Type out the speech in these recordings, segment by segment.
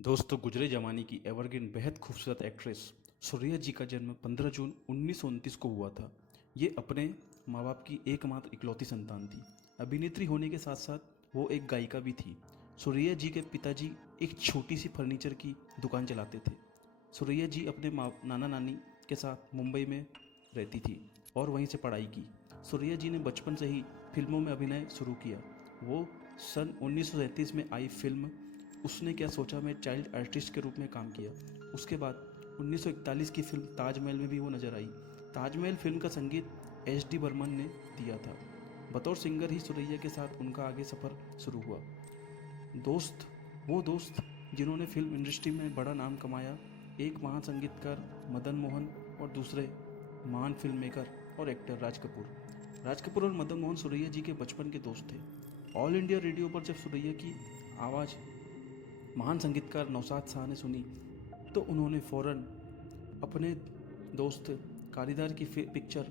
दोस्तों, गुजरे ज़माने की एवरग्रीन बेहद खूबसूरत एक्ट्रेस सुरैया जी का जन्म 15 जून 1929 को हुआ था। ये अपने माँ बाप की एकमात्र इकलौती संतान थी। अभिनेत्री होने के साथ साथ वो एक गायिका भी थी। सुरैया जी के पिताजी एक छोटी सी फर्नीचर की दुकान चलाते थे। सुरैया जी अपने नाना नानी के साथ मुंबई में रहती थी और वहीं से पढ़ाई की। सुरैया जी ने बचपन से ही फिल्मों में अभिनय शुरू किया। वो सन 1937 में आई फिल्म उसने क्या सोचा में चाइल्ड आर्टिस्ट के रूप में काम किया। उसके बाद 1941 की फिल्म ताजमहल में भी वो नजर आई। ताजमहल फिल्म का संगीत HD बर्मन ने दिया था। बतौर सिंगर ही सुरैया के साथ उनका आगे सफ़र शुरू हुआ। दोस्त, वो दोस्त जिन्होंने फिल्म इंडस्ट्री में बड़ा नाम कमाया, एक महान संगीतकार मदन मोहन और दूसरे महान फिल्म मेकर और एक्टर राज कपूर। राज कपूर और मदन मोहन सुरैया जी के बचपन के दोस्त थे। ऑल इंडिया रेडियो पर जब सुरैया की आवाज़ महान संगीतकार नौशाद शाह ने सुनी तो उन्होंने फ़ौरन अपने दोस्त कारीदार की पिक्चर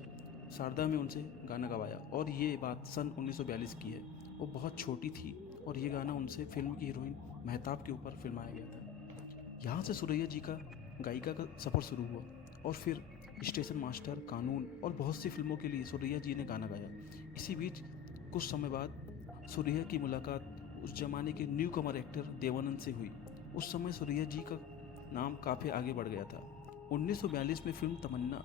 शारदा में उनसे गाना गवाया। और ये बात सन 1942 की है। वो बहुत छोटी थी और ये गाना उनसे फिल्म की हीरोइन मेहताब के ऊपर फिल्माया गया था। यहाँ से सुरैया जी का गायिका का सफ़र शुरू हुआ और फिर स्टेशन मास्टर, कानून और बहुत सी फिल्मों के लिए सुरैया जी ने गाना गाया। इसी बीच कुछ समय बाद सुरैया की मुलाकात उस जमाने के न्यू कमर एक्टर देवानंद से हुई। उस समय सुरैया जी का नाम काफ़ी आगे बढ़ गया था। 1942 में फिल्म तमन्ना,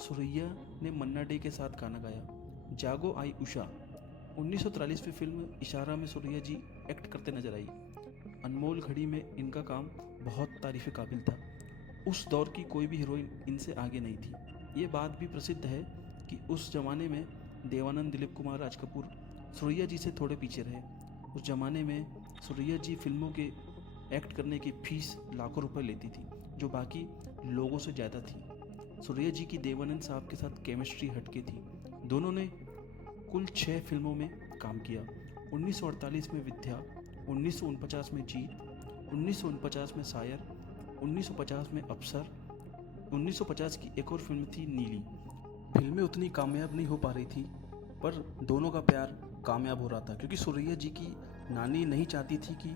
सुरैया ने मन्ना डे के साथ गाना गाया। जागो आई उषा, 1943 में फिल्म इशारा में सुरैया जी एक्ट करते नजर आई। अनमोल घड़ी में इनका काम बहुत तारीफ काबिल था। उस दौर की कोई भी हीरोइन इनसे आगे नहीं थी। ये बात भी प्रसिद्ध है कि उस जमाने में देवानंद, दिलीप कुमार, राज कपूर सुरैया जी से थोड़े पीछे रहे। उस जमाने में सुरैया जी फिल्मों के एक्ट करने की फीस लाखों रुपए लेती थी, जो बाकी लोगों से ज़्यादा थी। सुरैया जी की देवानंद साहब के साथ केमिस्ट्री हटके थी। दोनों ने कुल 6 फिल्मों में काम किया। 1948 में विद्या, 1949 में जीत, 1949 में शायर, 1950 में अफसर, 1950 की एक और फिल्म थी नीली। फिल्में उतनी कामयाब नहीं हो पा रही थी, पर दोनों का प्यार कामयाब हो रहा था, क्योंकि सुरैया जी की नानी नहीं चाहती थी कि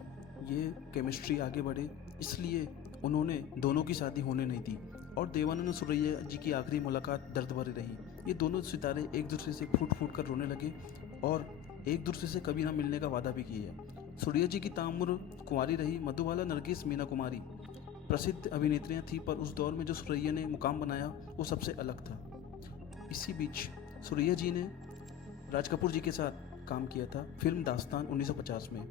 ये केमिस्ट्री आगे बढ़े, इसलिए उन्होंने दोनों की शादी होने नहीं दी। और देवानंद और सुरैया जी की आखिरी मुलाकात दर्द भरी रही। ये दोनों सितारे एक दूसरे से फूट फूट कर रोने लगे और एक दूसरे से कभी ना मिलने का वादा भी किया। सुरैया जी की ताउम्र कुंवारी रही। मधुबाला, नरगिस, मीना कुमारी प्रसिद्ध अभिनेत्रियां थी, पर उस दौर में जो सुरैया ने मुकाम बनाया वो सबसे अलग था। इसी बीच सुरैया जी ने राज कपूर जी के साथ काम किया था फिल्म दास्तान 1950 में।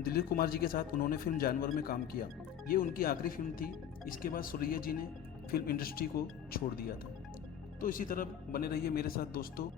दिलीप कुमार जी के साथ उन्होंने फिल्म जानवर में काम किया। ये उनकी आखिरी फिल्म थी। इसके बाद सुरैया जी ने फिल्म इंडस्ट्री को छोड़ दिया था। तो इसी तरह बने रहिए मेरे साथ दोस्तों।